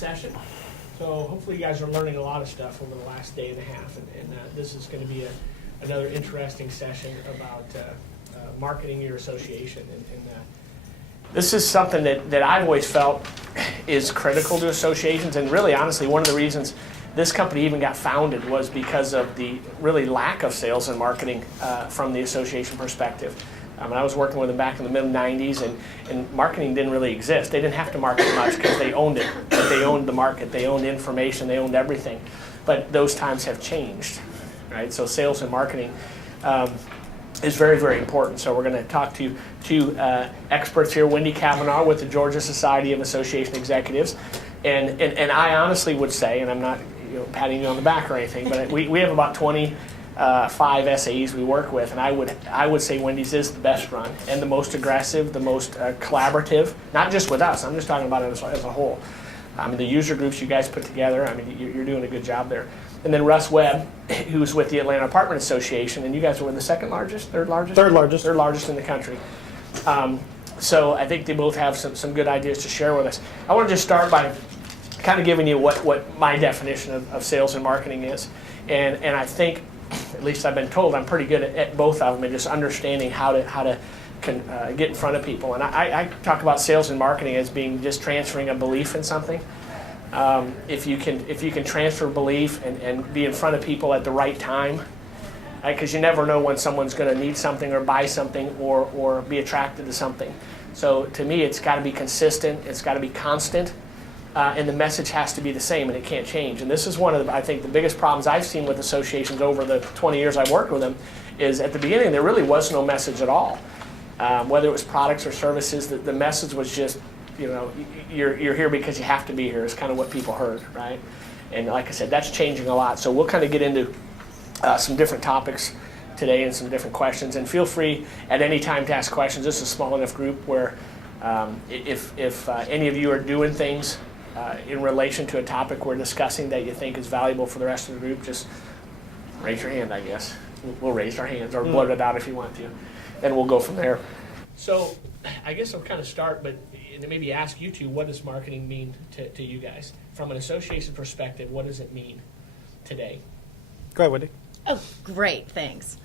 session. So hopefully you guys are learning a lot of stuff over the last day and a half, and this is going to be another interesting session about marketing your association. This is something that I've always felt is critical to associations, and really honestly one of the reasons this company even got founded was because of the really lack of sales and marketing from the association perspective. I was working with them back in the mid-90s, and marketing didn't really exist. They didn't have to market much because they owned it. They owned the market. They owned information. They owned everything. But those times have changed, right? So sales and marketing is very, very important. So we're going to talk to two experts here, Wendy Kavanagh with the Georgia Society of Association Executives. And I honestly would say, and I'm not patting you on the back or anything, but we have about 25 SAEs we work with, and I would say Wendy's is the best run and the most aggressive, the most collaborative, not just with us. I'm just talking about it as a whole. The user groups you guys put together, you're doing a good job there. And then Russ Webb, who's with the Atlanta Apartment Association, and you guys were the second largest, third largest? Third largest in the country. So I think they both have some good ideas to share with us. I want to just start by kind of giving you what my definition of sales and marketing is. And I think, at least I've been told, I'm pretty good at both of them and just understanding how to get in front of people. And I talk about sales and marketing as being just transferring a belief in something. If you can transfer belief and be in front of people at the right time, because you never know when someone's going to need something or buy something or be attracted to something. So to me, it's got to be consistent. It's got to be constant. And the message has to be the same, and it can't change. And this is one of I think the biggest problems I've seen with associations over the 20 years I've worked with them is at the beginning there really was no message at all. Whether it was products or services, the message was just, you're here because you have to be here is kind of what people heard, right? And like I said, that's changing a lot. So we'll kind of get into some different topics today and some different questions. And feel free at any time to ask questions. This is a small enough group where if any of you are doing things in relation to a topic we're discussing that you think is valuable for the rest of the group, just raise your hand, I guess. We'll raise our hands or blurt it out if you want to. And we'll go from there. So I guess I'll kind of start, but maybe ask you two, what does marketing mean to you guys? From an association perspective, what does it mean today? Go ahead, Wendy. Oh, great, thanks.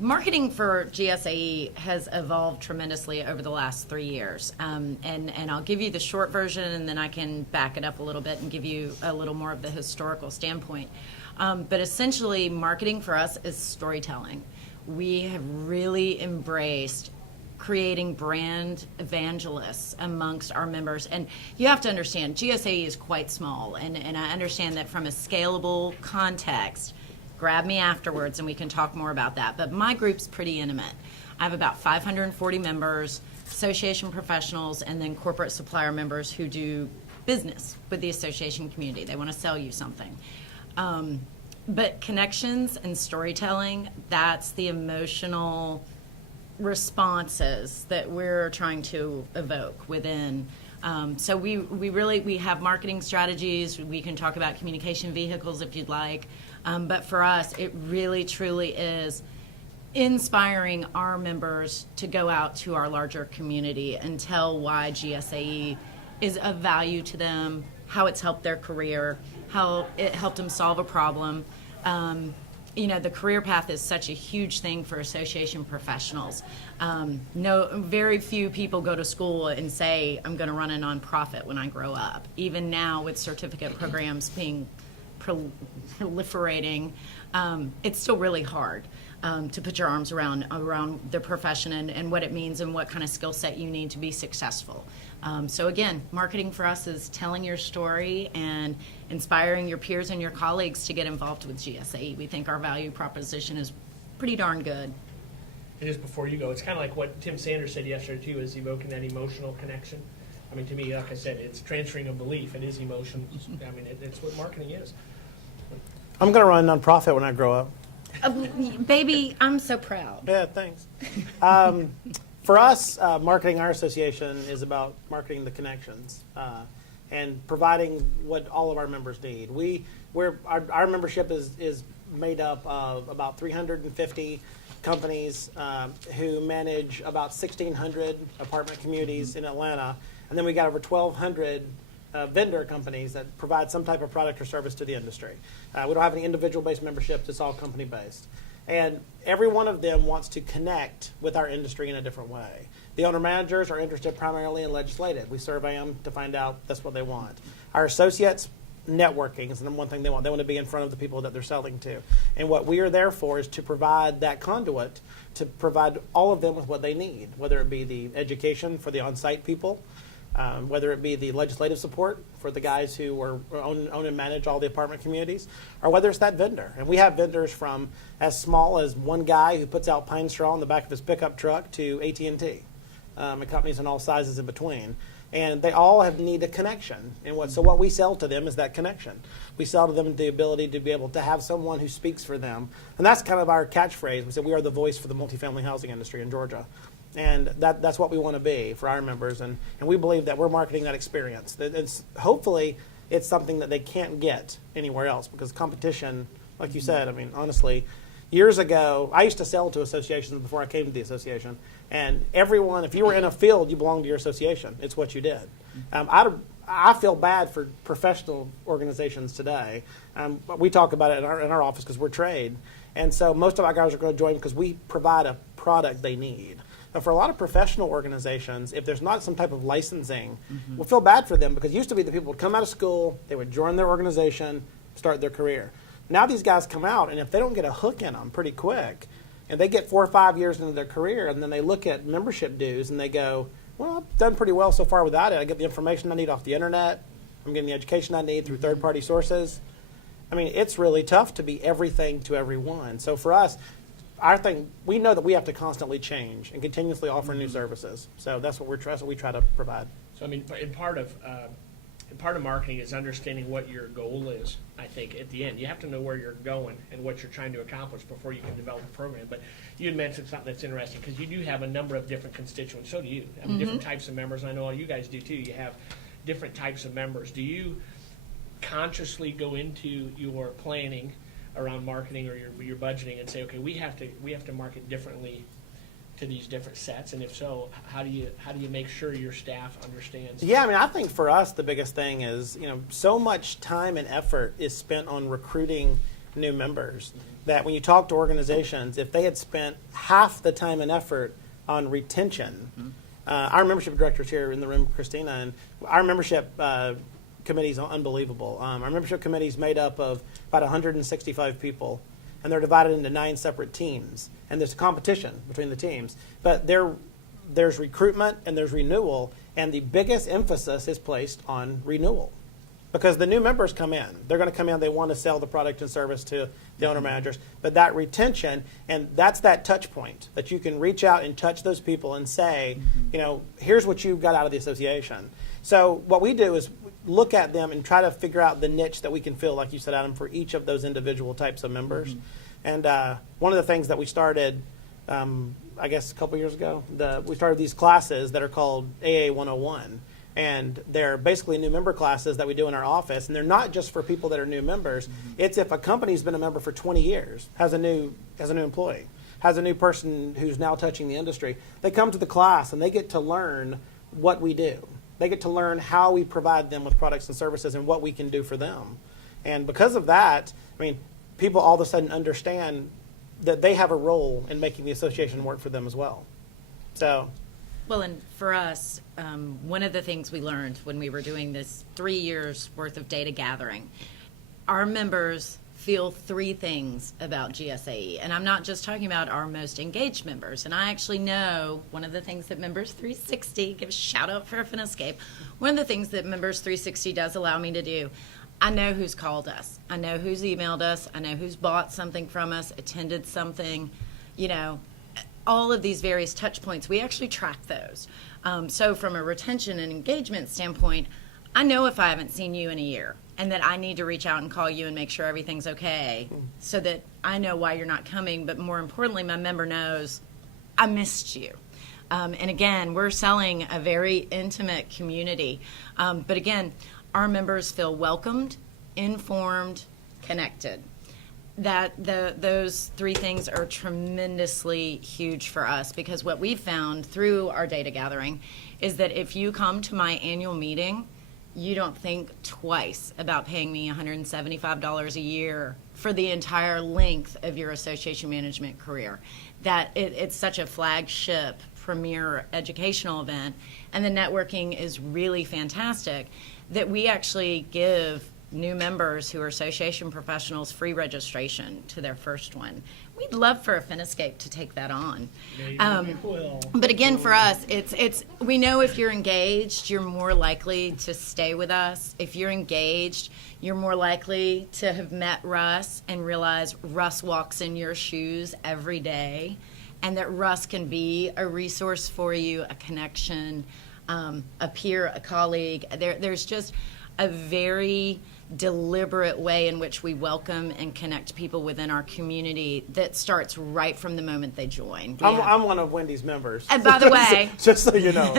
Marketing for GSAE has evolved tremendously over the last 3 years. And I'll give you the short version, and then I can back it up a little bit and give you a little more of the historical standpoint. But essentially, marketing for us is storytelling. We have really embraced creating brand evangelists amongst our members. And you have to understand, GSAE is quite small, and I understand that from a scalable context. Grab me afterwards and we can talk more about that. But my group's pretty intimate. I have about 540 members, association professionals, and then corporate supplier members who do business with the association community. They want to sell you something. But connections and storytelling, that's the emotional responses that we're trying to evoke within. So we have marketing strategies. We can talk about communication vehicles if you'd like. But for us, it really, truly is inspiring our members to go out to our larger community and tell why GSAE is of value to them, how it's helped their career, how it helped them solve a problem. The career path is such a huge thing for association professionals. Very few people go to school and say, I'm going to run a nonprofit when I grow up. Even now with certificate programs being proliferating, it's still really hard to put your arms around the profession and what it means and what kind of skill set you need to be successful. So again, marketing for us is telling your story and inspiring your peers and your colleagues to get involved with GSAE. We think our value proposition is pretty darn good. And just before you go, it's kind of like what Tim Sanders said yesterday too, is evoking that emotional connection. To me, like I said, it's transferring a belief. It is emotion. It's what marketing is. I'm going to run a nonprofit when I grow up. Baby, I'm so proud. Yeah, thanks. For us, marketing our association is about marketing the connections and providing what all of our members need. Our membership is made up of about 350 companies who manage about 1,600 apartment communities in Atlanta. And then we got over 1,200 vendor companies that provide some type of product or service to the industry. We don't have any individual-based memberships. It's all company-based. And every one of them wants to connect with our industry in a different way. The owner-managers are interested primarily in legislative. We survey them to find out that's what they want. Our associates, networking is the one thing they want. They want to be in front of the people that they're selling to. And what we are there for is to provide that conduit to provide all of them with what they need, whether it be the education for the on-site people, whether it be the legislative support for the guys who own and manage all the apartment communities, or whether it's that vendor. And we have vendors from as small as one guy who puts out pine straw in the back of his pickup truck to AT&T, and companies in all sizes in between. And they all need a connection. And so what we sell to them is that connection. We sell to them the ability to be able to have someone who speaks for them. And that's kind of our catchphrase. We say we are the voice for the multifamily housing industry in Georgia. And that's what we want to be for our members. And we believe that we're marketing that experience. Hopefully, it's something that they can't get anywhere else, because competition, like you said, I mean, honestly, years ago, I used to sell to associations before I came to the association. And everyone, if you were in a field, you belonged to your association. It's what you did. I feel bad for professional organizations today. We talk about it in our office because we're trade. And so most of our guys are going to join because we provide a product they need. But for a lot of professional organizations, if there's not some type of licensing, we'll feel bad for them, because it used to be that people would come out of school, they would join their organization, start their career. Now these guys come out, and if they don't get a hook in them pretty quick, and they get 4 or 5 years into their career, and then they look at membership dues and they go, well, I've done pretty well so far without it. I get the information I need off the internet. I'm getting the education I need through third-party sources. I mean, it's really tough to be everything to everyone. So for us, our thing, we know that we have to constantly change and continuously offer new services. So that's what we try to provide. So I mean, in part of marketing is understanding what your goal is. I think at the end, you have to know where you're going and what you're trying to accomplish before you can develop a program. But you had mentioned something that's interesting, because you do have a number of different constituents. So do you. I mean, different types of members. I know all you guys do too. You have different types of members. Do you consciously go into your planning around marketing or your budgeting and say, okay, we have to market differently to these different sets? And if so, how do you make sure your staff understands? Yeah, I mean, I think for us the biggest thing is, so much time and effort is spent on recruiting new members that when you talk to organizations, if they had spent half the time and effort on retention, our membership director's here in the room, Christina, and our membership committee is unbelievable. Our membership committee is made up of about 165 people, and they're divided into 9 separate teams. And there's a competition between the teams. But there's recruitment and there's renewal, and the biggest emphasis is placed on renewal. Because the new members come in. They're going to come in, they want to sell the product and service to the owner managers. But that retention, and that's that touch point, that you can reach out and touch those people and say, here's what you got out of the association. So what we do is look at them and try to figure out the niche that we can fill, like you said, Adam, for each of those individual types of members. And one of the things that we started, I guess a couple years ago, we started these classes that are called AA 101. And they're basically new member classes that we do in our office. And they're not just for people that are new members. It's if a company's been a member for 20 years, has a new employee, has a new person who's now touching the industry. They come to the class and they get to learn what we do. They get to learn how we provide them with products and services and what we can do for them. And because of that, I mean, people all of a sudden understand that they have a role in making the association work for them as well. So, well, and for us, one of the things we learned when we were doing this 3 years worth of data gathering, our members feel 3 things about GSAE. And I'm not just talking about our most engaged members. And I actually know one of the things that Members 360, give a shout out for Affiniscape, one of the things that Members 360 does allow me to do, I know who's called us. I know who's emailed us. I know who's bought something from us, attended something, all of these various touch points. We actually track those. So from a retention and engagement standpoint, I know if I haven't seen you in a year and that I need to reach out and call you and make sure everything's okay so that I know why you're not coming. But more importantly, my member knows I missed you. And again, we're selling a very intimate community. But again, our members feel welcomed, informed, connected. Those 3 things are tremendously huge for us, because what we've found through our data gathering is that if you come to my annual meeting, you don't think twice about paying me $175 a year for the entire length of your association management career. That it's such a flagship premier educational event, and the networking is really fantastic, that we actually give new members who are association professionals free registration to their first one. We'd love for Affiniscape to take that on. Maybe we will. But again, for us, it's we know if you're engaged, you're more likely to stay with us. If you're engaged, you're more likely to have met Russ and realize Russ walks in your shoes every day, and that Russ can be a resource for you, a connection, a peer, a colleague. There's just a very deliberate way in which we welcome and connect people within our community that starts right from the moment they join. I'm one of Wendy's members. And by the way, just so you know.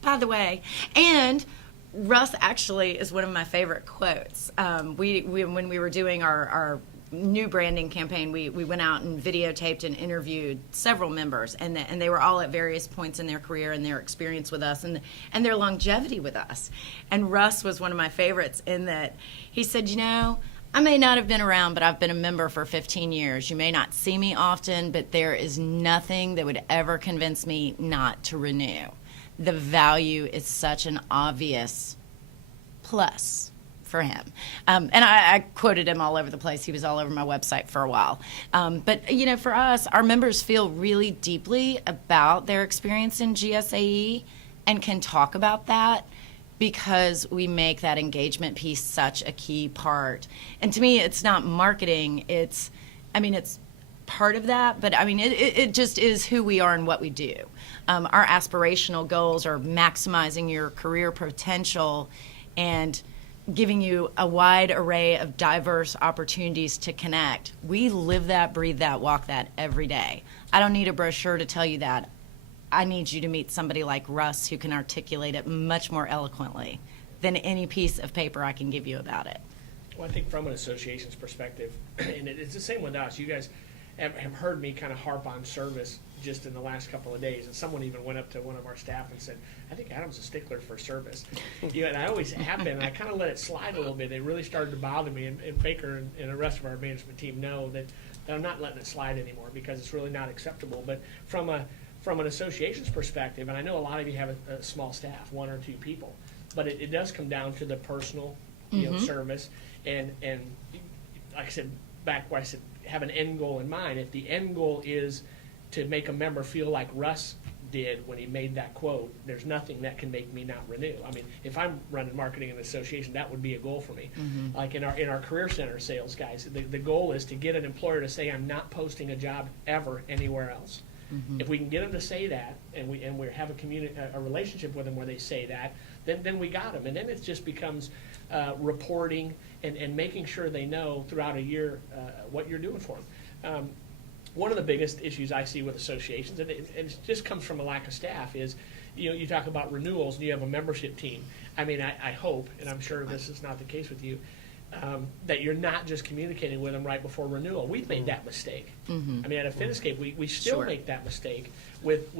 by the way, and Russ actually is one of my favorite quotes. We when we were doing our new branding campaign, we went out and videotaped and interviewed several members, and they were all at various points in their career and their experience with us and their longevity with us. And Russ was one of my favorites in that he said, I may not have been around, but I've been a member for 15 years. You may not see me often, but there is nothing that would ever convince me not to renew. The value is such an obvious plus for him. And I quoted him all over the place. He was all over my website for a while. But, for us, our members feel really deeply about their experience in GSAE and can talk about that because we make that engagement piece such a key part. And to me, it's not marketing. It's part of that, but it just is who we are and what we do. Our aspirational goals are maximizing your career potential and giving you a wide array of diverse opportunities to connect. We live that, breathe that, walk that every day. I don't need a brochure to tell you that. I need you to meet somebody like Russ who can articulate it much more eloquently than any piece of paper I can give you about it. Well, I think from an association's perspective, and it's the same with us, you guys have heard me kind of harp on service just in the last couple of days, and someone even went up to one of our staff and said, I think Adam's a stickler for service. And I always have been, and I kind of let it slide a little bit. It really started to bother me, and Baker and the rest of our management team know that I'm not letting it slide anymore because it's really not acceptable. But from an association's perspective, and I know a lot of you have a small staff, 1 or 2 people, but it does come down to the personal service, and like I said, back where I said have an end goal in mind. If the end goal is to make a member feel like Russ did when he made that quote, there's nothing that can make me not renew. If I'm running marketing and association, that would be a goal for me. Mm-hmm. Like in our career center sales guys, the goal is to get an employer to say, I'm not posting a job ever anywhere else. Mm-hmm. If we can get them to say that, and we have a relationship with them where they say that, then we got them. And then it just becomes reporting and making sure they know throughout a year what you're doing for them. One of the biggest issues I see with associations, and it just comes from a lack of staff, is you talk about renewals and you have a membership team. I hope, and I'm sure this is not the case with you, that you're not just communicating with them right before renewal. We've made that mistake. Mm-hmm. At Affiniscape, we still make that mistake with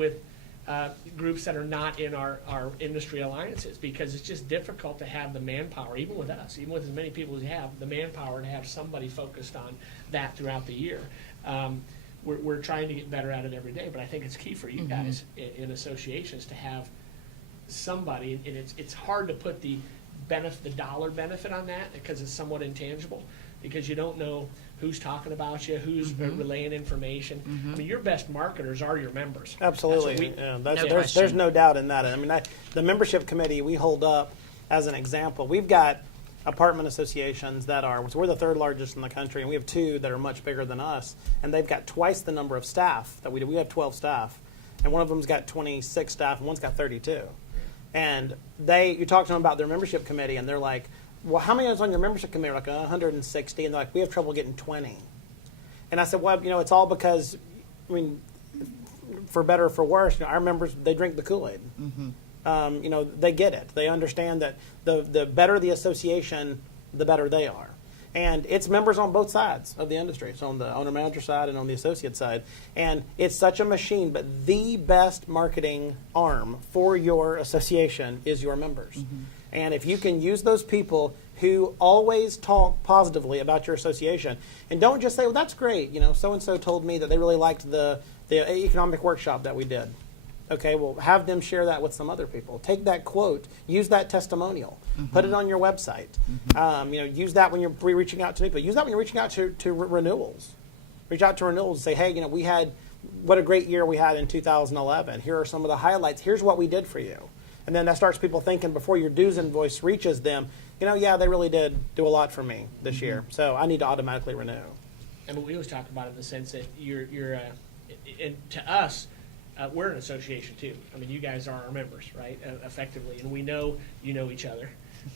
groups that are not in our industry alliances, because it's just difficult to have the manpower, even with us, even with as many people as you have, the manpower to have somebody focused on that throughout the year. We're trying to get better at it every day, but I think it's key for you guys in associations to have somebody, and it's hard to put the dollar benefit on that because it's somewhat intangible, because you don't know who's talking about you, who's relaying information. Mm-hmm. Your best marketers are your members. Absolutely. There's no doubt in that. The membership committee we hold up as an example. We've got apartment associations we're the 3rd largest in the country, and we have 2 that are much bigger than us, and they've got twice the number of staff that we do. We have 12 staff, and one of them's got 26 staff, and one's got 32. And you talk to them about their membership committee, and they're like, well, how many is on your membership committee? We're like 160, and they're like, we have trouble getting 20. And I said, well, it's all because, for better or for worse, our members, they drink the Kool-Aid. Mm-hmm. They get it. They understand that the better the association, the better they are. And it's members on both sides of the industry. It's on the owner-manager side and on the associate side. And it's such a machine, but the best marketing arm for your association is your members. Mm-hmm. And if you can use those people who always talk positively about your association, and don't just say, well, that's great, so-and-so told me that they really liked the economic workshop that we did. Okay, well, have them share that with some other people. Take that quote, use that testimonial, put it on your website. Use that when you're reaching out to people. Use that when you're reaching out to renewals. Reach out to renewals and say, hey, we had, what a great year we had in 2011. Here are some of the highlights. Here's what we did for you. And then that starts people thinking before your dues invoice reaches them, yeah, they really did do a lot for me this year, so I need to automatically renew. And we always talk about it in the sense that and to us, we're an association too. I mean, you guys are our members, right? Effectively, and we know you know each other.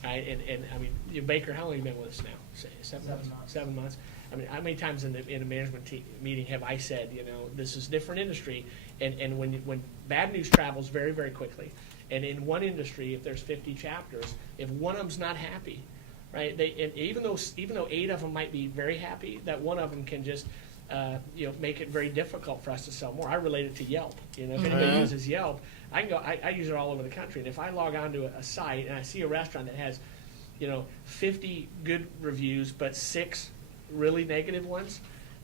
Right? And I mean, Baker, how long have you been with us now? 7 months. 7 months. I mean, how many times in a management meeting have I said, this is a different industry, and when bad news travels very, very quickly, and in one industry, if there's 50 chapters, if one of them's not happy, right? And even though 8 of them might be very happy, that one of them can just make it very difficult for us to sell more. I relate it to Yelp. If anybody uses Yelp, I can go. I use it all over the country, and if I log on to a site and I see a restaurant that has, 50 good reviews but 6 really negative ones.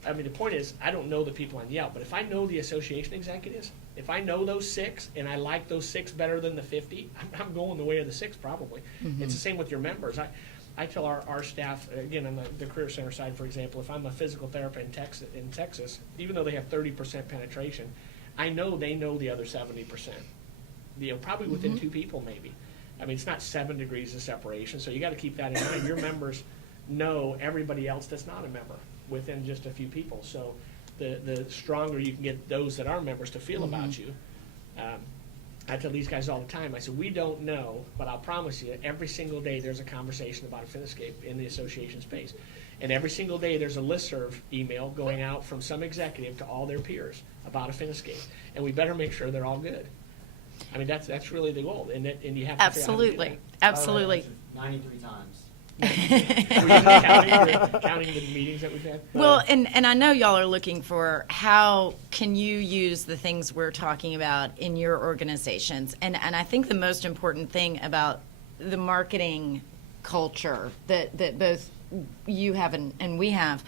I mean, the point is, I don't know the people on Yelp, but if I know the association executives, if I know those 6 and I like those 6 better than the 50, I'm going the way of the 6 probably. It's the same with your members. I tell our staff, again, on the Career Center side, for example, if I'm a physical therapist in Texas, even though they have 30% penetration, I know they know the other 70%. Probably within 2 people maybe. I mean, it's not 7 degrees of separation, so you got to keep that in mind. Your members know everybody else that's not a member within just a few people. So the stronger you can get those that are members to feel about you. I tell these guys all the time, I said, we don't know, but I'll promise you, every single day there's a conversation about Affiniscape in the association space. And every single day there's a listserv email going out from some executive to all their peers about Affiniscape. And we better make sure they're all good. I mean, that's really the goal. And you have to Absolutely. Absolutely. 93 times. counting the meetings that we've had. Well, and I know y'all are looking for how can you use the things we're talking about in your organizations. And I think the most important thing about the marketing culture that both you have and we have,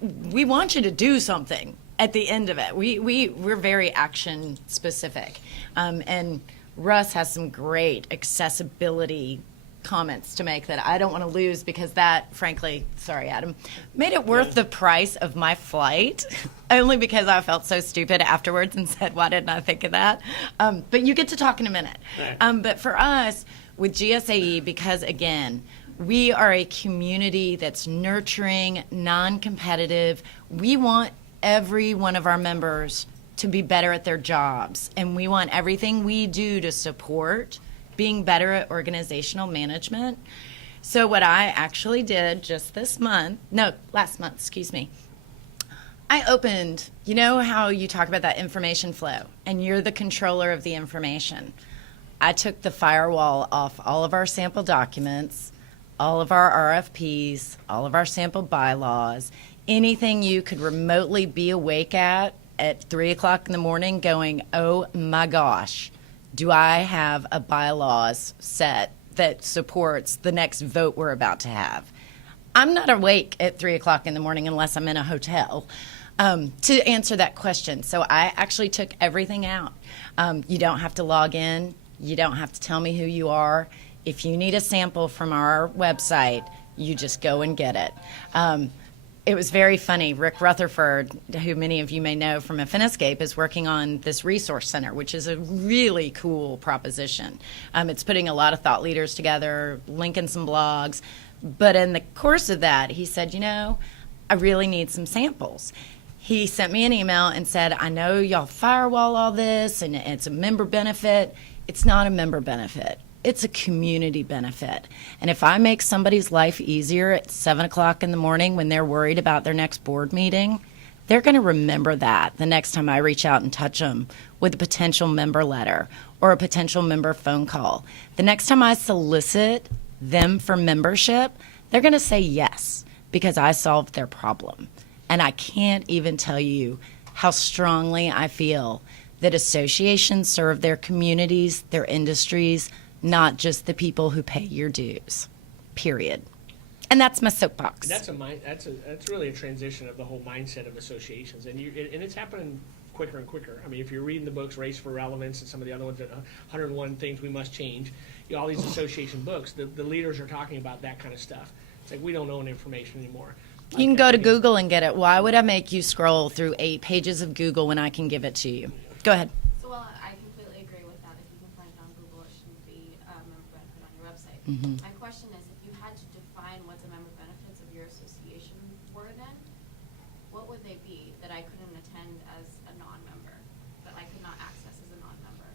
we want you to do something at the end of it. We're very action specific. And Russ has some great accessibility comments to make that I don't want to lose because that, frankly, sorry, Adam, made it worth the price of my flight, only because I felt so stupid afterwards and said, why didn't I think of that? But you get to talk in a minute. Right. But for us, with GSAE, because, again, we are a community that's nurturing, non-competitive. We want every one of our members to be better at their jobs, and we want everything we do to support being better at organizational management. So what I actually did just last month, I opened, you know how you talk about that information flow and you're the controller of the information. I took the firewall off all of our sample documents, all of our RFPs, all of our sample bylaws, anything you could remotely be awake at 3 o'clock in the morning going, oh my gosh, do I have a bylaws set that supports the next vote we're about to have? I'm not awake at 3 o'clock in the morning unless I'm in a hotel to answer that question. So I actually took everything out. You don't have to log in. You don't have to tell me who you are. If you need a sample from our website, you just go and get it. It was very funny. Rick Rutherford, who many of you may know from Affiniscape, is working on this resource center, which is a really cool proposition. It's putting a lot of thought leaders together, linking some blogs. But in the course of that, he said, I really need some samples. He sent me an email and said, I know y'all firewall all this, and it's a member benefit. It's not a member benefit. It's a community benefit. And if I make somebody's life easier at 7 o'clock in the morning when they're worried about their next board meeting, they're going to remember that the next time I reach out and touch them with a potential member letter or a potential member phone call. The next time I solicit them for membership, they're going to say yes because I solved their problem. And I can't even tell you how strongly I feel that associations serve their communities, their industries, not just the people who pay your dues, period. And that's my soapbox. And that's really a transition of the whole mindset of associations, and it's happening quicker and quicker. I mean, if you're reading the books, Race for Relevance, and some of the other ones, 101 Things We Must Change, all these association books, the leaders are talking about that kind of stuff. It's like we don't own information anymore. You can go to Google and get it. Why would I make you scroll through 8 pages of Google when I can give it to you? Go ahead. So, well, I completely agree with that. If you can find it on Google, it shouldn't be a member benefit on your website. My question is, if you had to define what the member benefits of your association were then, what would they be that I couldn't attend as a non-member, that I could not access as a non-member?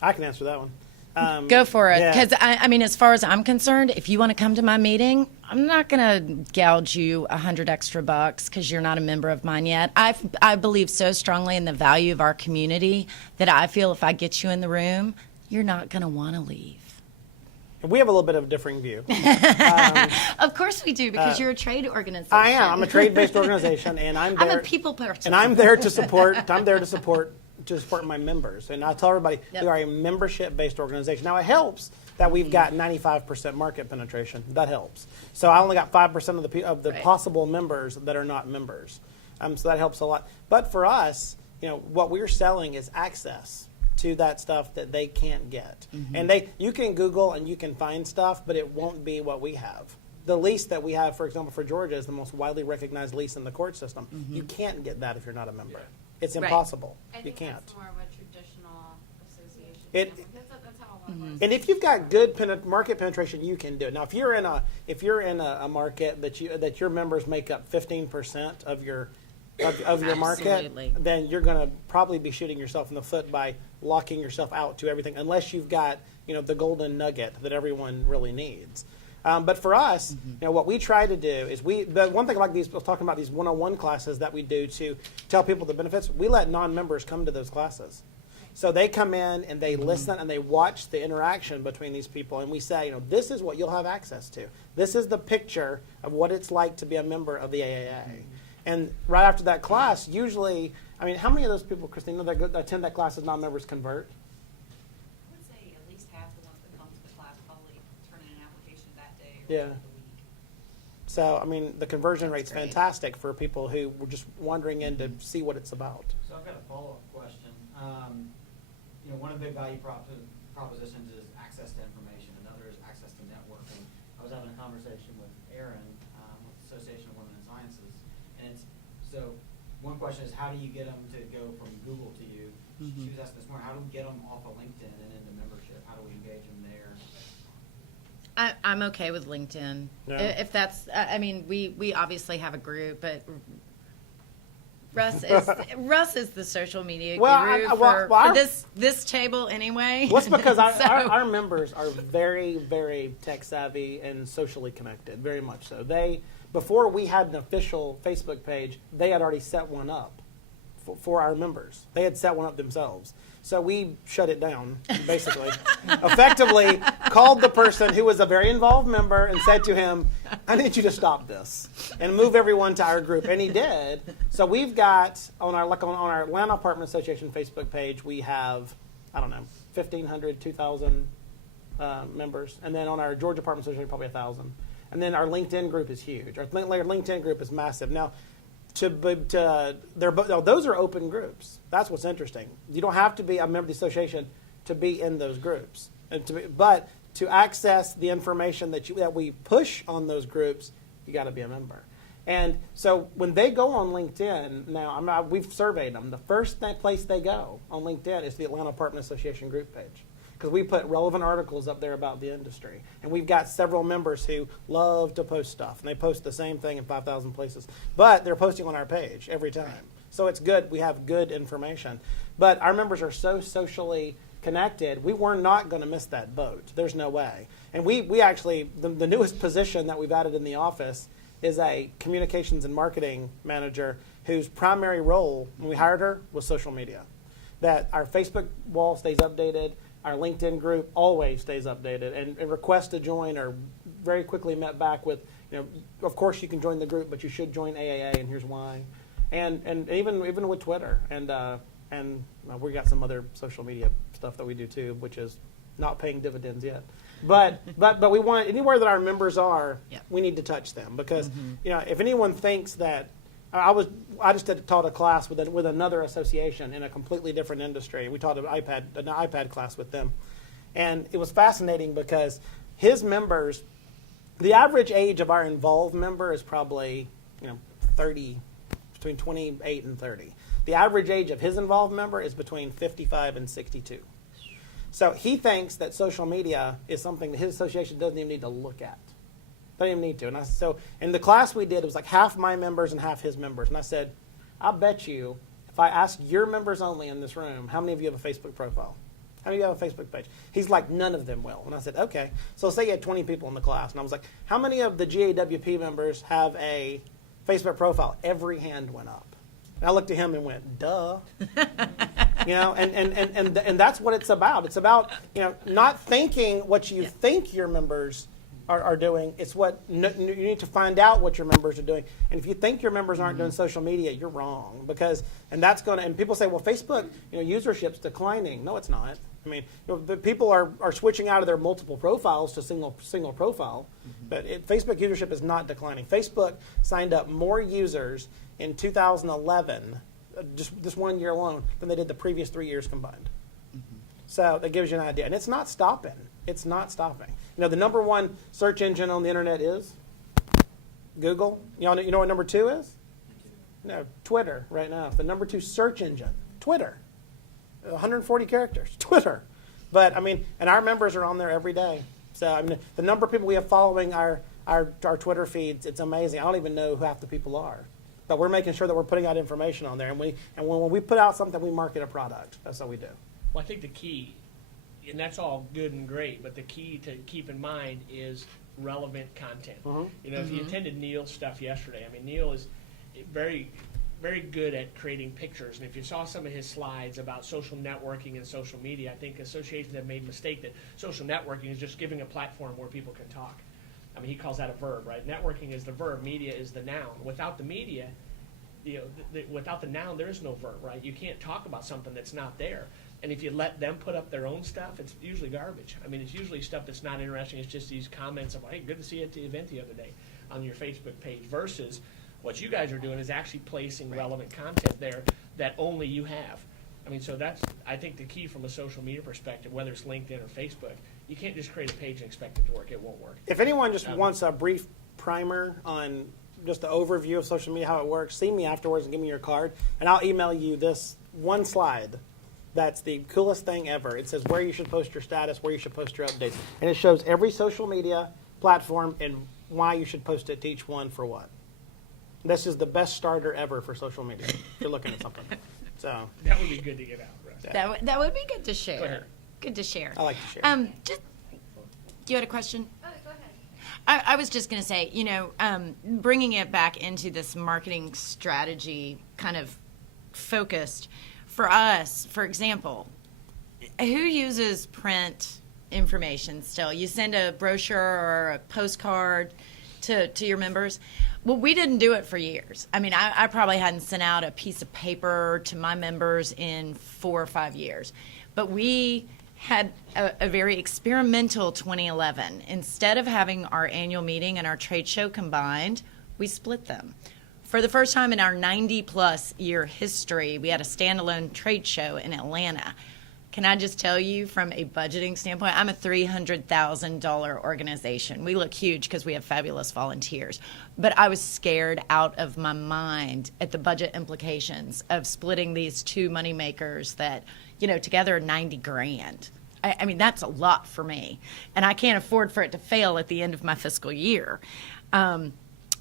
I can answer that one. Go for it. yeah. Because, I mean, as far as I'm concerned, if you want to come to my meeting, I'm not going to gouge you $100 extra because you're not a member of mine yet. I believe so strongly in the value of our community that I feel if I get you in the room, you're not going to want to leave. We have a little bit of a differing view. Of course we do, because you're a trade organization. I am. I'm a trade-based organization, and I'm there. I'm a people person. And I'm there to support. To support my members. And I tell everybody Yep. we are a membership-based organization. Now, it helps that we've got 95% market penetration. That helps. So I only got 5% of the Right. possible members that are not members. So that helps a lot. But for us, what we're selling is access to that stuff that they can't get. And you can Google and you can find stuff, but it won't be what we have. The lease that we have, for example, for Georgia is the most widely recognized lease in the court system. You can't get that if you're not a member. It's Right. impossible. I You think can't. that's more of a traditional association. It- That's how a lot of And if you've got good market penetration, you can do it. Now, if you're in a market that your members make up 15% of your market, Absolutely. then you're going to probably be shooting yourself in the foot by locking yourself out to everything, unless you've got the golden nugget that everyone really needs. But for us, what we try to do is the one thing like these, I was talking about these 101 classes that we do to tell people the benefits, we let non-members come to those classes. So they come in and they listen and they watch the interaction between these people, and we say, this is what you'll have access to. This is the picture of what it's like to be a member of the AAA. And right after that class, usually, how many of those people, Christina, that attend that class as non-members convert? I would say at least half the ones that come to the class probably turn in an application that day or Yeah. the week. So, the conversion rate's great. fantastic for people who were just wandering in to see what it's about. So I've got a follow-up question. One of the big value propositions is access to information. Another is access to networking. I was having a conversation with Aaron with the Association of Women in Sciences, and one question is, how do you get them to go from Google to you? She was asking this morning, how do we get them off of LinkedIn and into membership? How do we engage them there? I'm okay with LinkedIn. Yeah. If that's, we obviously have a group, but Russ is the social media guru for this table anyway. Well, it's because So- our members are very, very tech savvy and socially connected, very much so. Before we had an official Facebook page, they had already set one up for our members. They had set one up themselves. So we shut it down, basically. Effectively called the person who was a very involved member and said to him, I need you to stop this and move everyone to our group. And he did. So we've got, on our Atlanta Apartment Association Facebook page, we have, 1,500, 2,000 members. And then on our Georgia Apartment Association, probably 1,000. And then our LinkedIn group is huge. Our LinkedIn group is massive. Now, those are open groups. That's what's interesting. You don't have to be a member of the association to be in those groups, but to access the information that we push on those groups, you got to be a member. And so when they go on LinkedIn, now we've surveyed them. The first place they go on LinkedIn is the Atlanta Apartment Association group page, because we put relevant articles up there about the industry. And we've got several members who love to post stuff, and they post the same thing in 5,000 places. But they're posting on our page every time. So it's good. We have good information. But our members are so socially connected, we were not going to miss that boat. There's no way. And we actually, the newest position that we've added in the office is a communications and marketing manager whose primary role, when we hired her, was social media. That our Facebook wall stays updated, our LinkedIn group always stays updated, and requests to join are very quickly met back with, of course you can join the group, but you should join AAA, and here's why. And even with Twitter, and we got some other social media stuff that we do too, which is not paying dividends yet. But we want, anywhere that our members are, Yep. we need to touch them, because if anyone thinks that, I just taught a class with another association in a completely different industry. We taught an iPad class with them, and it was fascinating because his members, the average age of our involved member is probably 30, between 28 and 30. The average age of his involved member is between 55 and 62. So he thinks that social media is something that his association doesn't even need to look at. Don't even need to. And so in the class we did, it was like half my members and half his members. And I said, I'll bet you, if I ask your members only in this room, how many of you have a Facebook profile? How many of you have a Facebook page? He's like, none of them will. And I said, okay. So say you had 20 people in the class. And I was like, how many of the GAWP members have a Facebook profile? Every hand went up. And I looked at him and went, duh. And that's what it's about. It's about, not thinking what you think your members are doing. It's what you need to find out what your members are doing. And if you think your members aren't doing social media, you're wrong, and people say, well, Facebook, usership's declining. No, it's not. I mean, the people are switching out of their multiple profiles to single profile, but Facebook usership is not declining. Facebook signed up more users in 2011, just this 1 year alone, than they did the previous 3 years combined. So that gives you an idea. And it's not stopping. It's not stopping. The number one search engine on the internet is Google. You know what number 2 is? No, Twitter right now. The number 2 search engine, Twitter. 140 characters, Twitter. But, and our members are on there every day. So, the number of people we have following our Twitter feeds, it's amazing. I don't even know who half the people are. But we're making sure that we're putting out information on there. And when we put out something, we market a product. That's how we do. Well, I think the key, and that's all good and great, but the key to keep in mind is relevant content. If you attended Neil's stuff yesterday, Neil is very, very good at creating pictures. And if you saw some of his slides about social networking and social media, I think associations have made a mistake that social networking is just giving a platform where people can talk. He calls that a verb, right? Networking is the verb, media is the noun. Without the media, without the noun, there is no verb, right? You can't talk about something that's not there. And if you let them put up their own stuff, it's usually garbage. It's usually stuff that's not interesting. It's just these comments of, hey, good to see you at the event the other day on your Facebook page, versus what you guys are doing is actually placing relevant content there that only you have. So that's, I think, the key from a social media perspective, whether it's LinkedIn or Facebook. You can't just create a page and expect it to work. It won't work. If anyone just wants a brief primer on just the overview of social media, how it works, see me afterwards and give me your card, and I'll email you this one slide. That's the coolest thing ever. It says where you should post your status, where you should post your updates. And it shows every social media platform and why you should post it to each one for what. This is the best starter ever for social media if you're looking at something. So that would be good to get out, Russ. That would be good to share. Go ahead. Good to share. I like to share. You had a question? Oh, go ahead. I was just going to say, bringing it back into this marketing strategy kind of focused, for us, for example, who uses print information still? You send a brochure or a postcard to your members. Well, we didn't do it for years. I probably hadn't sent out a piece of paper to my members in 4 or 5 years. But we had a very experimental 2011. Instead of having our annual meeting and our trade show combined, we split them. For the first time in our 90-plus year history, we had a standalone trade show in Atlanta. Can I just tell you, from a budgeting standpoint, I'm a $300,000 organization. We look huge because we have fabulous volunteers. But I was scared out of my mind at the budget implications of splitting these two moneymakers that, together are $90,000. That's a lot for me. And I can't afford for it to fail at the end of my fiscal year.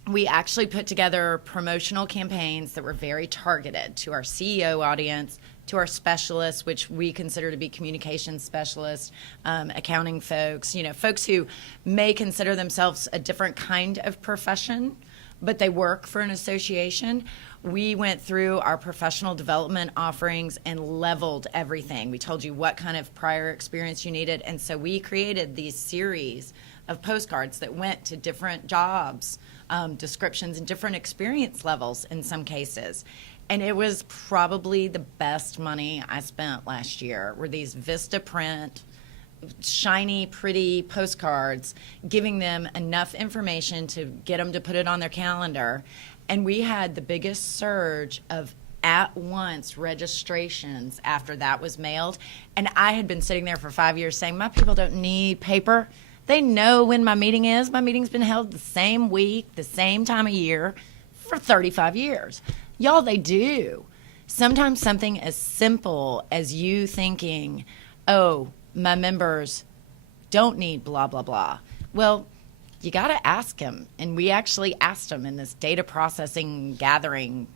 We actually put together promotional campaigns that were very targeted to our CEO audience, to our specialists, which we consider to be communication specialists, accounting folks, folks who may consider themselves a different kind of profession, but they work for an association. We went through our professional development offerings and leveled everything. We told you what kind of prior experience you needed, and so we created these series of postcards that went to different jobs, descriptions, and different experience levels in some cases. And it was probably the best money I spent last year, were these Vista print shiny, pretty postcards, giving them enough information to get them to put it on their calendar. And we had the biggest surge of at-once registrations after that was mailed. And I had been sitting there for 5 years saying, my people don't need paper. They know when my meeting is. My meeting's been held the same week, the same time of year for 35 years. Y'all, they do. Sometimes something as simple as you thinking, oh, my members don't need blah, blah, blah. Well, you got to ask them. And we actually asked them in this data processing gathering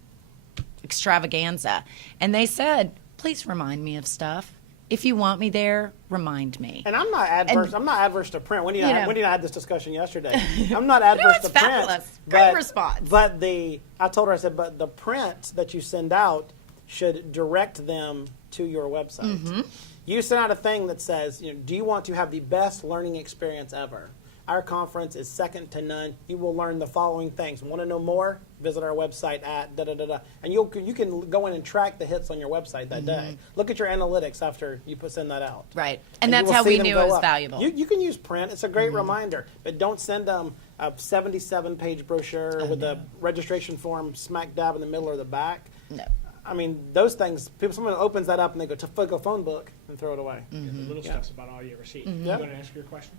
extravaganza. And they said, please remind me of stuff. If you want me there, remind me. And I'm not adverse. I'm not adverse to print. Wendy and I had this discussion yesterday. I'm not No, adverse it's to print. fabulous. Great response. But I told her, I said, but the print that you send out should direct them to your website. Mm-hmm. You send out a thing that says, do you want to have the best learning experience ever? Our conference is second to none. You will learn the following things. Want to know more? Visit our website at da-da-da-da. And you can go in and track the hits on your website that day. Look at your analytics after you send that out. Right. And you that's will how see we them knew go it was up. valuable. You can use print. It's a great reminder. But don't send them a 77-page brochure with the registration form smack dab in the middle or the back. No. I mean, those things, someone opens that up and they go phone book and throw it away. Yeah, the little stuff's about all you ever see. Yeah. You want to ask your question?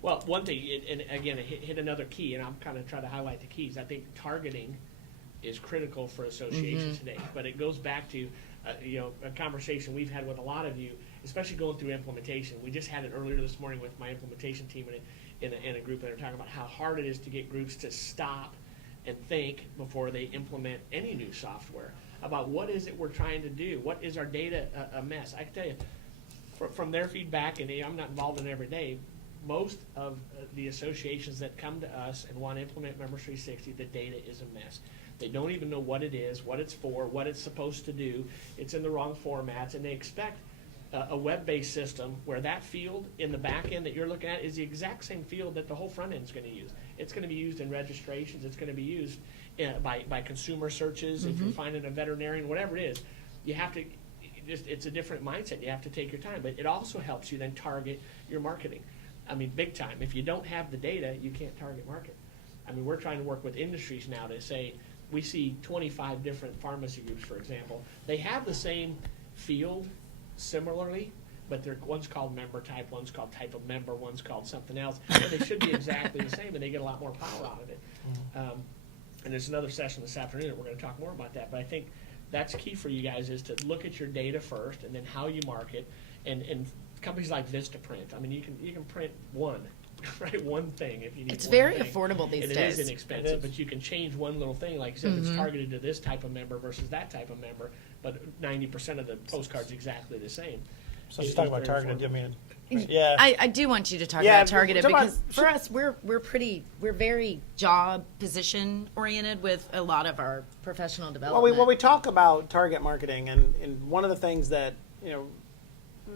Well, one thing, and again, hit another key, and I'm kind of trying to highlight the keys. I think targeting is critical for associations today, but it goes back to a conversation we've had with a lot of you, especially going through implementation. We just had it earlier this morning with my implementation team in a group, and they're talking about how hard it is to get groups to stop and think before they implement any new software about what is it we're trying to do, what is our data a mess. I can tell you, from their feedback, and I'm not involved in it every day, most of the associations that come to us and want to implement Members 360, the data is a mess. They don't even know what it is, what it's for, what it's supposed to do. It's in the wrong formats, and they expect a web-based system where that field in the back end that you're looking at is the exact same field that the whole front end is going to use. It's going to be used in registrations. It's going to be used by consumer searches. If you're finding a veterinarian, whatever it is, you have to. It's a different mindset. You have to take your time, but it also helps you then target your marketing. I mean, big time. If you don't have the data, you can't target market. I mean, we're trying to work with industries now to say, we see 25 different pharmacy groups, for example. They have the same field similarly, but one's called member type, one's called type of member, one's called something else. And they should be exactly the same, and they get a lot more power out of it. And there's another session this afternoon, and we're going to talk more about that. But I think that's key for you guys is to look at your data first, and then how you market. And companies like Vistaprint, I mean, you can print one, right? One thing if you need. It's one very thing. affordable these and days. It is inexpensive, but you can change one little thing. Like you said, it's targeted to this type of member versus that type of member, but 90% of the postcard's exactly the same. So let's talk about very targeted. affordable. I mean, yeah. I do want you to talk Yeah, about targeted talk about- because for us we're very job position oriented with a lot of our professional development. Well, we talk about target marketing, and one of the things that,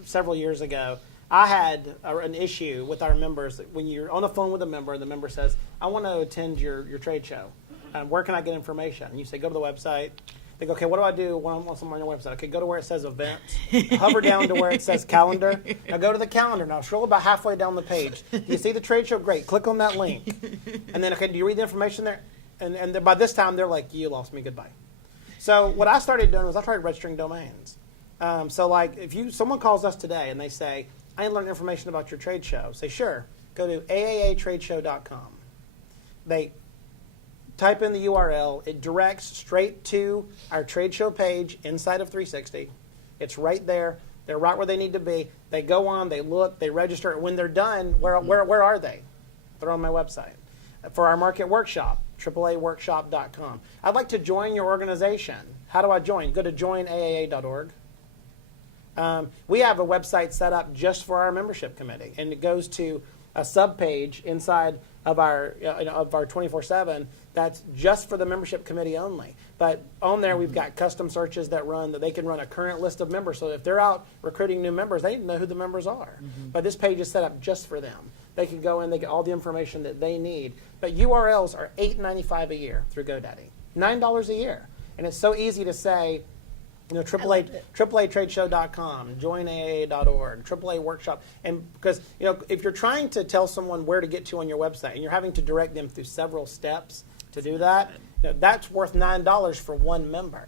several years ago, I had an issue with our members. When you're on the phone with a member, and the member says, I want to attend your trade show. Where can I get information? And you say, go to the website. They go, okay, what do I do when I'm on your website? Okay, go to where it says events. Hover down to where it says calendar. Now go to the calendar. Now scroll about halfway down the page. Do you see the trade show? Great. Click on that link. And then, okay, do you read the information there? And by this time, they're like, you lost me. Goodbye. So what I started doing was I started registering domains. So like if someone calls us today and they say, I need to learn information about your trade show. Say, sure. Go to aaatradeshow.com. They type in the URL. It directs straight to our trade show page inside of 360. It's right there. They're right where they need to be. They go on, they look, they register. When they're done, where are they? They're on my website. For our market workshop, AAAworkshop.com. I'd like to join your organization. How do I join? Go to joinaaa.org. We have a website set up just for our membership committee, and it goes to a subpage inside of our 24/7 that's just for the membership committee only. But on there, we've got custom searches that they can run a current list of members. So if they're out recruiting new members, they need to know who the members are. But this page is set up just for them. They can go in, they get all the information that they need. But URLs are $8.95 a year through GoDaddy, $9 a year, and it's so easy to say, You know, AAAtradeshow.com, joinaa.org, AAA workshop. And because, you know, if you're trying to tell someone where to get to on your website and you're having to direct them through several steps to do that, you know, that's worth $9 for one member.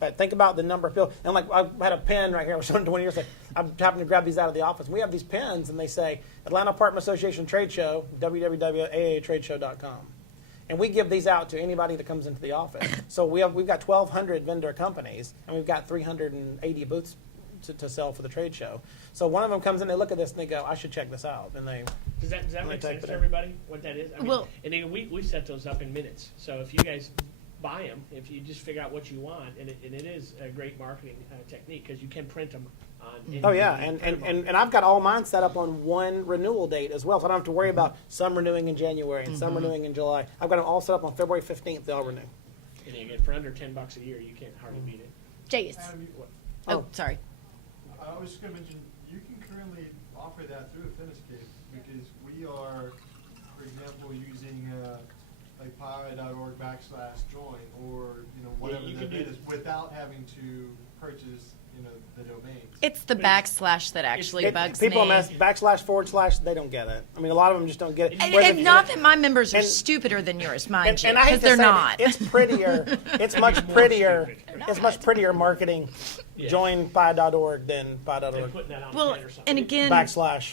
But think about the number of people. And like, I had a pen right here. I was showing 20 years ago. I happened to grab these out of the office. We have these pens, and they say Atlanta Apartment Association Trade Show, www.aatradeshow.com. And we give these out to anybody that comes into the office. So we've got 1,200 vendor companies, and we've got 380 booths to sell for the trade show. So one of them comes in, they look at this, and they go, I should check this out. And they Does that Let me make take sense that. to everybody, what that is? I mean, Well- and then we set those up in minutes. So if you guys buy them, if you just figure out what you want, and it is a great marketing technique, because you can print them on. Oh yeah, and I've got all mine set up on one renewal date as well, so I don't have to worry about some renewing in January and some renewing in July. I've got them all set up on February 15th. They all renew. And again, for under $10 a year, you can't hardly beat it. Jace. Oh, sorry. I was just going to mention, you can currently offer that through Affiniscape, because we are, for example, using like pi.org/join, or whatever you the can do bit is, without having to purchase the domains. It's the backslash that actually bugs People me. mess // they don't get it. I mean, a lot of them just don't get it. And, Whereas and if- not that my members are and- stupider than yours, mind you, and I hate because to they're say it, not. It's prettier. It's much more prettier. stupid. It's much prettier marketing. Yeah. Join pi.org than They're pi.org putting that on Well, print or something. and again,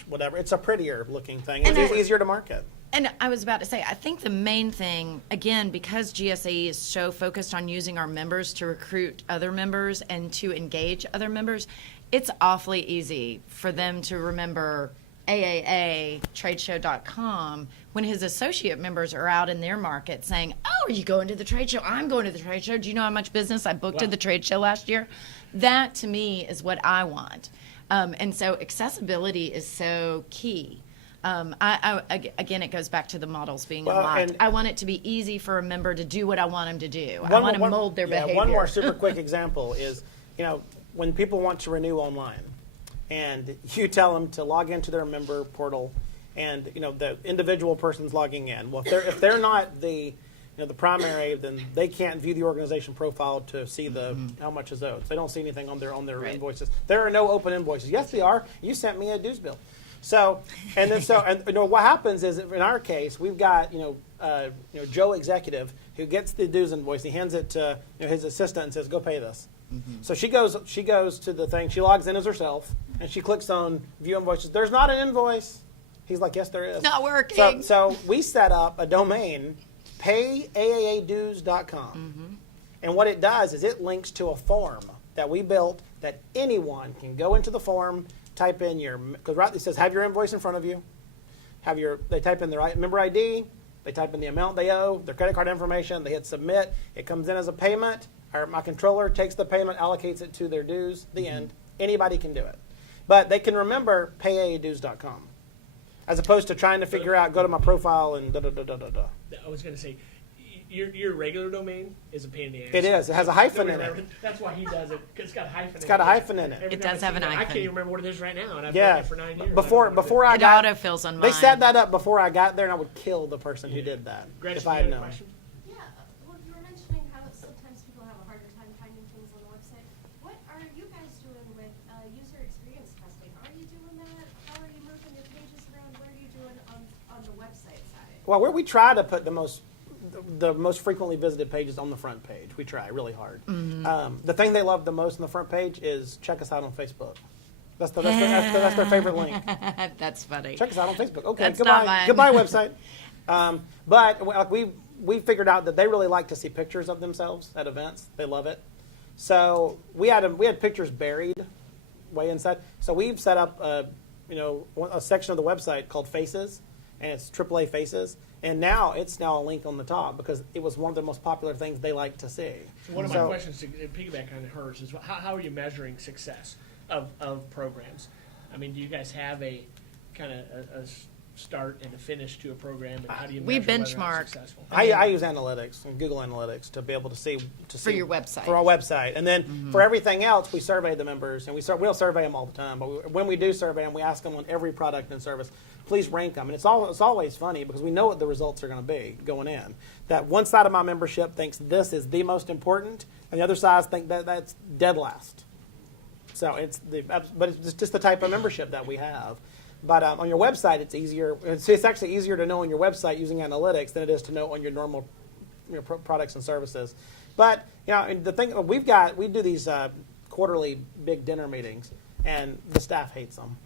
/ whatever. It's a prettier looking thing. And It's I- easier to market. And I was about to say, I think the main thing, again, because GSAE is so focused on using our members to recruit other members and to engage other members, it's awfully easy for them to remember AAAtradeshow.com when his associate members are out in their market saying, oh, are you going to the trade show? I'm going to the trade show. Do you know how much business I booked Wow. at the trade show last year? That, to me, is what I want. And so accessibility is so key. Again, it goes back to the models being Well, unlocked. and- I want it to be easy for a member to do what I want them to do. I want to mold their behavior. One more super quick example is, when people want to renew online, and you tell them to log into their member portal, and the individual person's logging in. Well, if they're not the primary, then they can't view the organization profile to see how much is owed. They don't see anything on their Right. invoices. There are no open invoices. Yes, they are. You sent me a dues bill. So what happens is, in our case, we've got Joe executive who gets the dues invoice. He hands it to his assistant and says, "Go pay this." So she goes to the thing. She logs in as herself and she clicks on view invoices. There's not an invoice. He's like, "Yes, there is." Not working. So we set up a domain, payaadues.com, and what it does is it links to a form that we built that anyone can go into the form. Type in because it says have your invoice in front of you. They type in their member ID. They type in the amount they owe, their credit card information. They hit submit. It comes in as a payment. My controller takes the payment, allocates it to their dues. The end. Anybody can do it, but they can remember payaadues.com, as opposed to trying to figure out go to my profile and da da da da da da. I was going to say, your regular domain is a pain in the ass. It is. It has a hyphen in Nobody it. That's why he does it, because it's got a hyphen in it. It's got a hyphen in it. Every It time does I have see an that, I hyphen. can't even remember what it is right now, and I've Yeah. done it for 9 years. Before I It got autofills on they mine. set that up before I got there, and I would kill the person who did that Gretchen, if you I had had a known. question? Yeah, well, you were mentioning how sometimes people have a harder time finding things on the website. What are you guys doing with user experience testing? Are you doing that? How are you moving your pages around? What are you doing on the website side? Well, we try to put the most frequently visited pages on the front page. We try really hard. The thing they love the most on the front page is check us out on Facebook. That's their favorite link. That's funny. Check us out on Facebook. Okay, That's not mine. goodbye website. But we figured out that they really like to see pictures of themselves at events. They love it. So we had pictures buried way inside. So we've set up a section of the website called Faces, and it's AAA Faces. And now it's a link on the top because it was one of the most popular things they like to see. So one of my questions to piggyback on hers is how are you measuring success of programs? I mean, do you guys have a kind of a start and a finish to a program, and how do you measure We whether or not benchmark. it's successful? I use analytics and Google Analytics to be able to see For your website. for our website, and then for everything else, we survey the members, and we'll survey them all the time. But when we do survey them, we ask them on every product and service, please rank them. And it's always funny because we know what the results are going to be going in. That one side of my membership thinks this is the most important, and the other side think that that's dead last. So but it's just the type of membership that we have. But on your website, it's easier. It's actually easier to know on your website using analytics than it is to know on your normal products and services. But and the thing we do these quarterly big dinner meetings, and the staff hates them.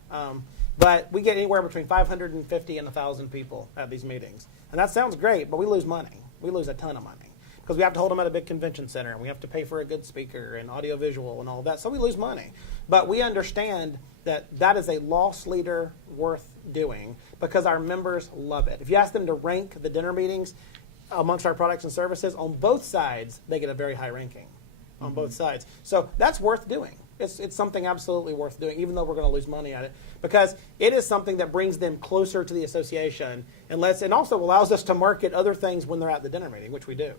But we get anywhere between 550 and 1,000 people at these meetings, and that sounds great. But we lose money. We lose a ton of money because we have to hold them at a big convention center, and we have to pay for a good speaker and audio visual and all of that. So we lose money. But we understand that is a loss leader worth doing because our members love it. If you ask them to rank the dinner meetings amongst our products and services, on both sides, they get a very high ranking on both sides. So that's worth doing. It's something absolutely worth doing, even though we're going to lose money at it, because it is something that brings them closer to the association and also allows us to market other things when they're at the dinner meeting, which we do.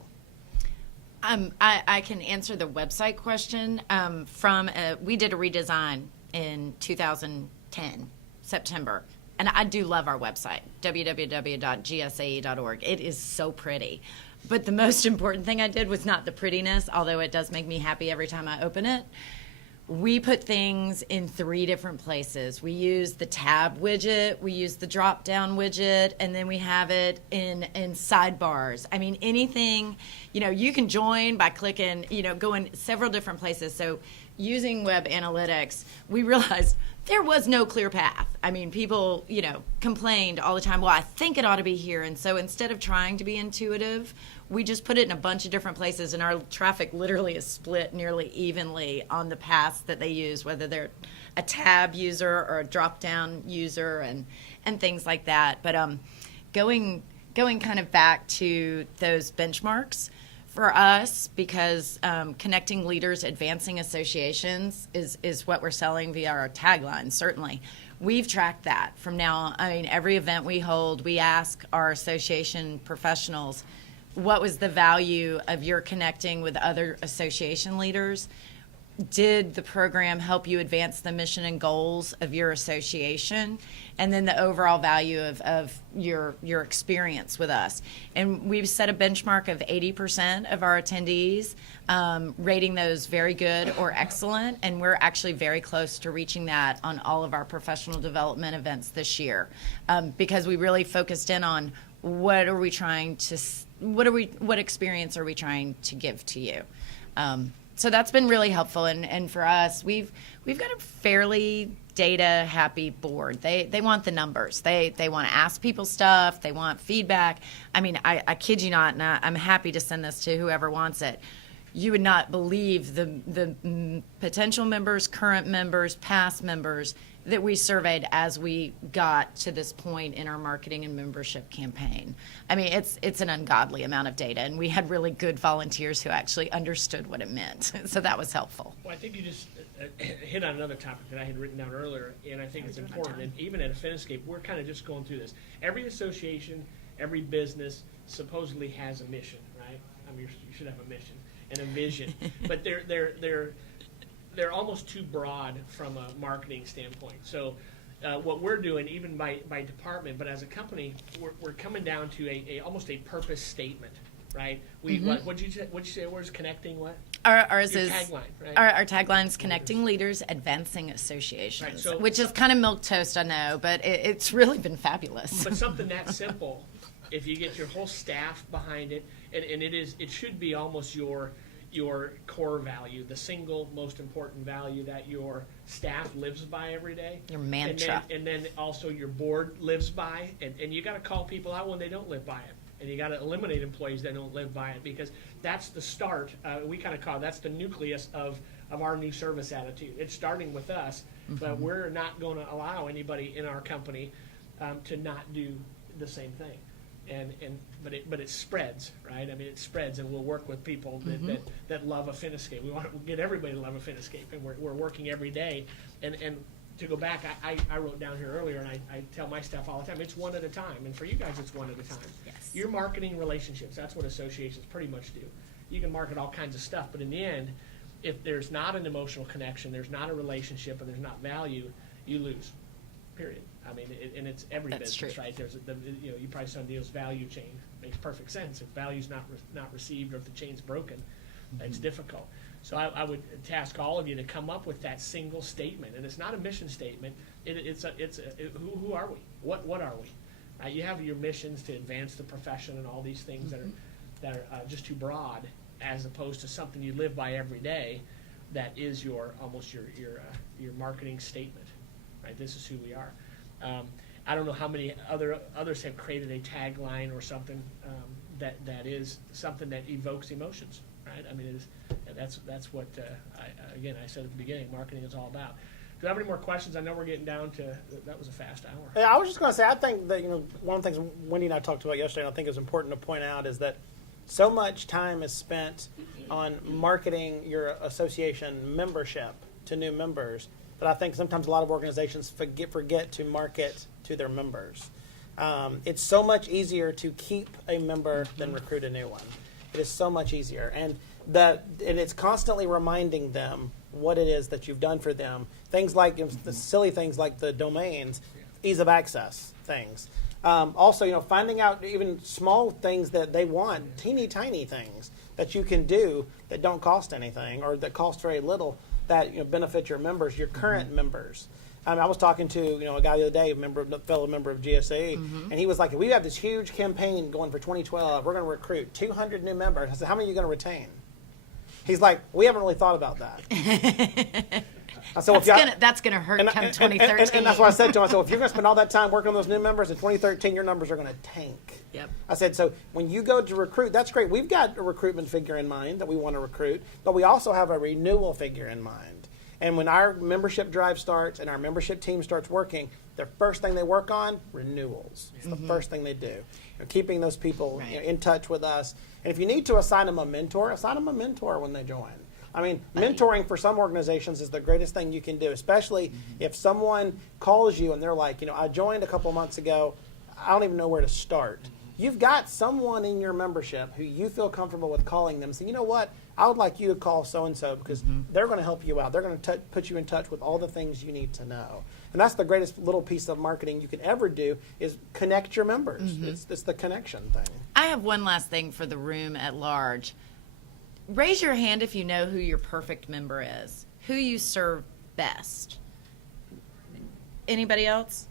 I can answer the website question. We did a redesign in 2010, September. And I do love our website, www.gsae.org. It is so pretty. But the most important thing I did was not the prettiness, although it does make me happy every time I open it. We put things in 3 different places. We use the tab widget, we use the drop-down widget, and then we have it in sidebars. I mean, anything, you can join by clicking, going several different places. So using web analytics, we realized there was no clear path. I mean, people, complained all the time, well, I think it ought to be here. And so instead of trying to be intuitive, we just put it in a bunch of different places, and our traffic literally is split nearly evenly on the paths that they use, whether they're a tab user or a drop-down user and things like that. But going kind of back to those benchmarks, for us, because connecting leaders, advancing associations is what we're selling via our tagline, certainly. We've tracked that from now on. I mean, every event we hold, we ask our association professionals, what was the value of your connecting with other association leaders? Did the program help you advance the mission and goals of your association? And then the overall value of your experience with us. And we've set a benchmark of 80% of our attendees, rating those very good or excellent. And we're actually very close to reaching that on all of our professional development events this year, because we really focused in on what experience are we trying to give to you. So that's been really helpful, and for us, we've got a fairly data happy board. They want the numbers. They want to ask people stuff. They want feedback. I mean, I kid you not, and I'm happy to send this to whoever wants it. You would not believe the potential members, current members, past members that we surveyed as we got to this point in our marketing and membership campaign. I mean, it's an ungodly amount of data, and we had really good volunteers who actually understood what it meant. So that was helpful. Well, I think you just hit on another topic that I had written down earlier, and I think it's important. And even at Affiniscape, we're kind of just going through this. Every association, every business supposedly has a mission, right? I mean, you should have a mission and a vision, but they're almost too broad from a marketing standpoint. So what we're doing, even by department, but as a company, we're coming down to almost a purpose statement, right? What'd you say? Where's connecting what? Ours Your is tagline, right? Our tagline's connecting leaders, advancing associations, Right, so which is kind of milquetoast, I know, but it's really been fabulous. But something that simple, if you get your whole staff behind it, and it should be almost your core value, the single most important value that your staff lives by every day. Your mantra. And then also your board lives by, and you got to call people out when they don't live by it. And you got to eliminate employees that don't live by it, because that's the start. We kind of call it, that's the nucleus of our new service attitude. It's starting with us, but we're not going to allow anybody in our company to not do the same thing. But it spreads, right? I mean, it spreads, and we'll work with people that love Affiniscape. We want to get everybody to love Affiniscape, and we're working every day. And to go back, I wrote down here earlier, and I tell my staff all the time, it's one at a time. And for you guys, it's one at a time. Yes. You're marketing relationships. That's what associations pretty much do. You can market all kinds of stuff, but in the end, if there's not an emotional connection, there's not a relationship, and there's not value, you lose, period. I mean, and it's every That's business, true. right? You probably saw Neil's value chain. Makes perfect sense. If value's not received, or if the chain's broken, it's difficult. So I would task all of you to come up with that single statement, and it's not a mission statement. Who are we? What are we? You have your missions to advance the profession and all these things that are just too broad, as opposed to something you live by every day. That is your marketing statement, right? This is who we are. I don't know how many others have created a tagline or something that is something that evokes emotions, right? I mean, that's what I said at the beginning. Marketing is all about. Do you have any more questions? I know we're getting down to that was a fast hour. Yeah, I was just going to say, I think that one of the things Wendy and I talked about yesterday, and I think is important to point out, is that so much time is spent on marketing your association membership to new members that I think sometimes a lot of organizations forget to market to their members. It's so much easier to keep a member than recruit a new one. It is so much easier, and it's constantly reminding them what it is that you've done for them. Things like the silly things like the domains, ease of access things. Also, finding out even small things that they want, teeny tiny things that you can do that don't cost anything or that cost very little that benefit your members, your current members. I was talking to a guy the other day, a fellow member of GSA, and he was like, "We have this huge campaign going for 2012. We're going to recruit 200 new members." I said, "How many are you going to retain?" He's like, "We haven't really thought about that." I said, that's gonna hurt come 2013. And that's what I said to him. I said, "If you're going to spend all that time working on those new members in 2013, your numbers are going to tank." Yep. I said, "So when you go to recruit, that's great. We've got a recruitment figure in mind that we want to recruit, but we also have a renewal figure in mind. And when our membership drive starts and our membership team starts working, the first thing they work on, renewals. It's the first thing they do. Keeping those people in touch with us. And if you need to assign them a mentor when they join. I mean, mentoring for some organizations is the greatest thing you can do, especially if someone calls you and they're like, I joined a couple months ago. I don't even know where to start. You've got someone in your membership who you feel comfortable with calling them and say, you know what, I would like you to call so-and-so because they're going to help you out. They're going to put you in touch with all the things you need to know. And that's the greatest little piece of marketing you can ever do is connect your members. It's the connection thing. I have one last thing for the room at large. Raise your hand if you know who your perfect member is, who you serve best. Anybody else?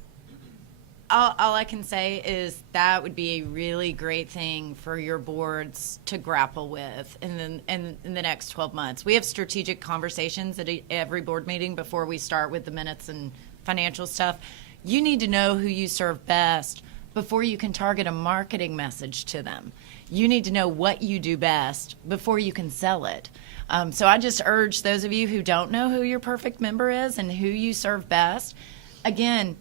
All I can say is that would be a really great thing for your boards to grapple with in the next 12 months. We have strategic conversations at every board meeting before we start with the minutes and financial stuff. You need to know who you serve best before you can target a marketing message to them. You need to know what you do best before you can sell it. So I just urge those of you who don't know who your perfect member is and who you serve best, again,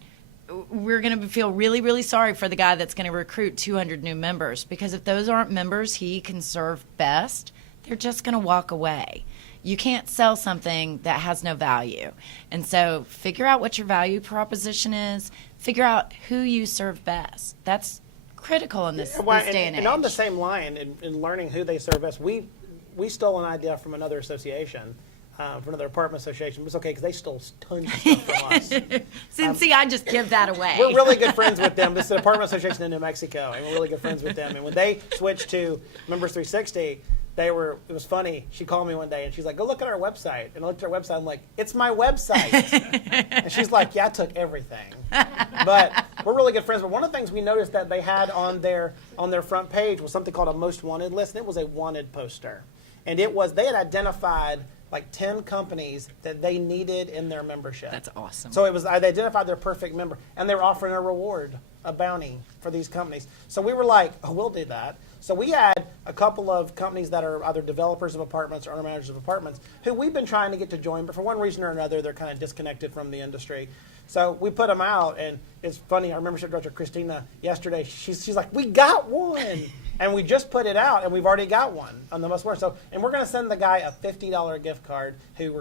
we're going to feel really, really sorry for the guy that's going to recruit 200 new members, because if those aren't members he can serve best, they're just going to walk away. You can't sell something that has no value. And so figure out what your value proposition is. Figure out who you serve best. That's critical in this day and age. And on the same line, in learning who they serve best, we stole an idea from another association. For another apartment association. It was okay because they stole tons of stuff from us. See, I just give that away. We're really good friends with them. This is an apartment association in New Mexico, and we're really good friends with them. And when they switched to Members 360, it was funny. She called me one day, and she's like, go look at our website. And I looked at our website. I'm like, it's my website. And she's like, yeah, I took everything. But we're really good friends. But one of the things we noticed that they had on their front page was something called a most wanted list, and it was a wanted poster. And they had identified like 10 companies that they needed in their membership. That's awesome. So they identified their perfect member, and they were offering a reward, a bounty for these companies. So we were like, oh, we'll do that. So we had a couple of companies that are either developers of apartments or owner managers of apartments who we've been trying to get to join, but for one reason or another, they're kind of disconnected from the industry. So we put them out, and it's funny. Our membership director, Christina, yesterday, she's like, we got one. And we just put it out, and we've already got one on the most wanted. So, and we're going to send the guy a $50 gift card who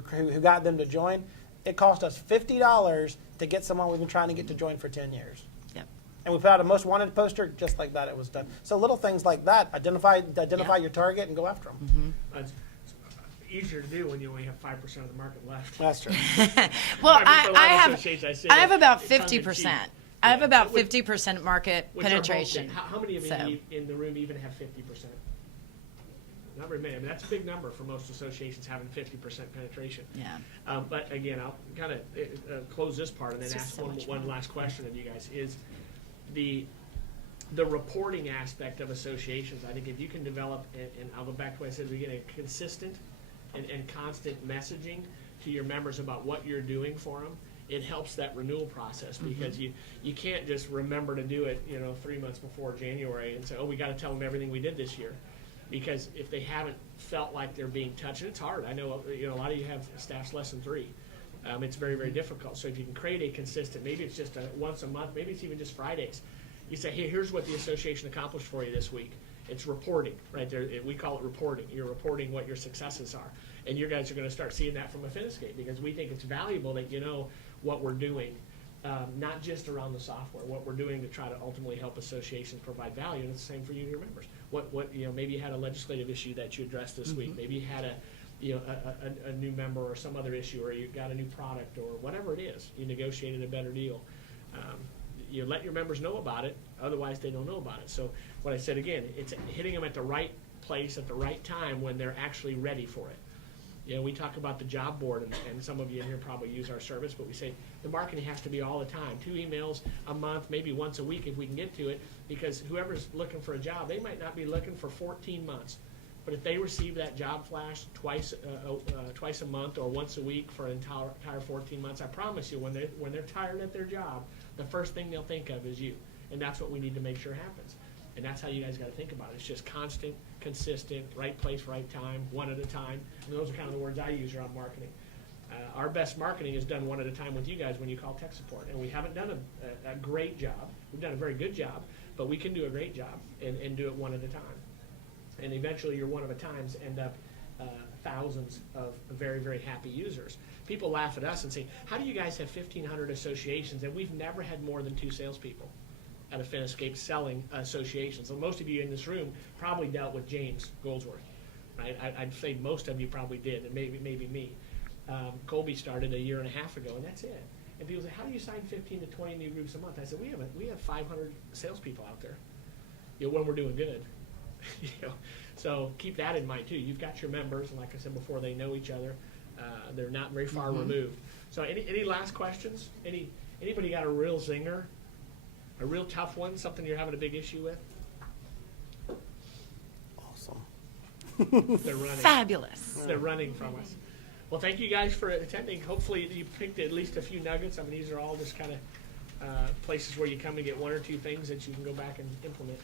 got them to join. It cost us $50 to get someone we've been trying to get to join for 10 years. Yep. And we put out a most wanted poster just like that. It was done. So little things like that. Identify your target and go after them. It's easier to do when you only have 5% of the market left. That's true. Well, I mean, for a lot of I associations, I say have that about tongue in cheek. 50%. I have about Which- 50% market which are both penetration. good. How many of you So- in the room even have 50%? Not very many. I mean, that's a big number for most associations having 50% penetration. Yeah. But again, I'll kind of close this part and then It's just ask so one much one fun. last question of you guys. Is the reporting aspect of associations? I think if you can develop, and I'll go back to what I said, we get a consistent and constant messaging to your members about what you're doing for them. It helps that renewal process because you can't just remember to do it 3 months before January and say, oh, we got to tell them everything we did this year. Because if they haven't felt like they're being touched, and it's hard. I know a lot of you have staffs less than 3. It's very, very difficult. So if you can create a consistent, maybe it's just once a month, maybe it's even just Fridays. You say, hey, here's what the association accomplished for you this week. It's reporting, right there. We call it reporting. You're reporting what your successes are. And you guys are going to start seeing that from Affiniscape because we think it's valuable that you know what we're doing, not just around the software, what we're doing to try to ultimately help associations provide value. And it's the same for you and your members. What maybe you had a legislative issue that you addressed this week. Maybe you had a new member or some other issue, or you got a new product or whatever it is. You negotiated a better deal. You let your members know about it. Otherwise, they don't know about it. So what I said again, it's hitting them at the right place at the right time when they're actually ready for it. We talk about the job board, and some of you in here probably use our service, but we say the marketing has to be all the time. 2 emails a month, maybe once a week if we can get to it, because whoever's looking for a job, they might not be looking for 14 months. But if they receive that job flash twice a month or once a week for an entire 14 months, I promise you, when they're tired at their job, the first thing they'll think of is you. And that's what we need to make sure happens. And that's how you guys got to think about it. It's just constant, consistent, right place, right time, one at a time. And those are kind of the words I use around marketing. Our best marketing is done one at a time with you guys when you call tech support. And we haven't done a great job. We've done a very good job, but we can do a great job and do it one at a time. And eventually your one of a times end up thousands of very, very happy users. People laugh at us and say, how do you guys have 1,500 associations and we've never had more than 2 salespeople at Affiniscape selling associations? So most of you in this room probably dealt with James Goldsworth, right? I'd say most of you probably did, and maybe me. Colby started a year and a half ago, and that's it. And people say, how do you sign 15 to 20 new groups a month? I said, we have 500 salespeople out there, when we're doing good. So keep that in mind too. You've got your members, and like I said before, they know each other. They're not very far removed. So any last questions? Anybody got a real zinger? A real tough one, something you're having a big issue with? Awesome. They're running. Fabulous. They're running from us. Well, thank you guys for attending. Hopefully you picked at least a few nuggets. I mean, these are all just kind of places where you come and get 1 or 2 things that you can go back and implement.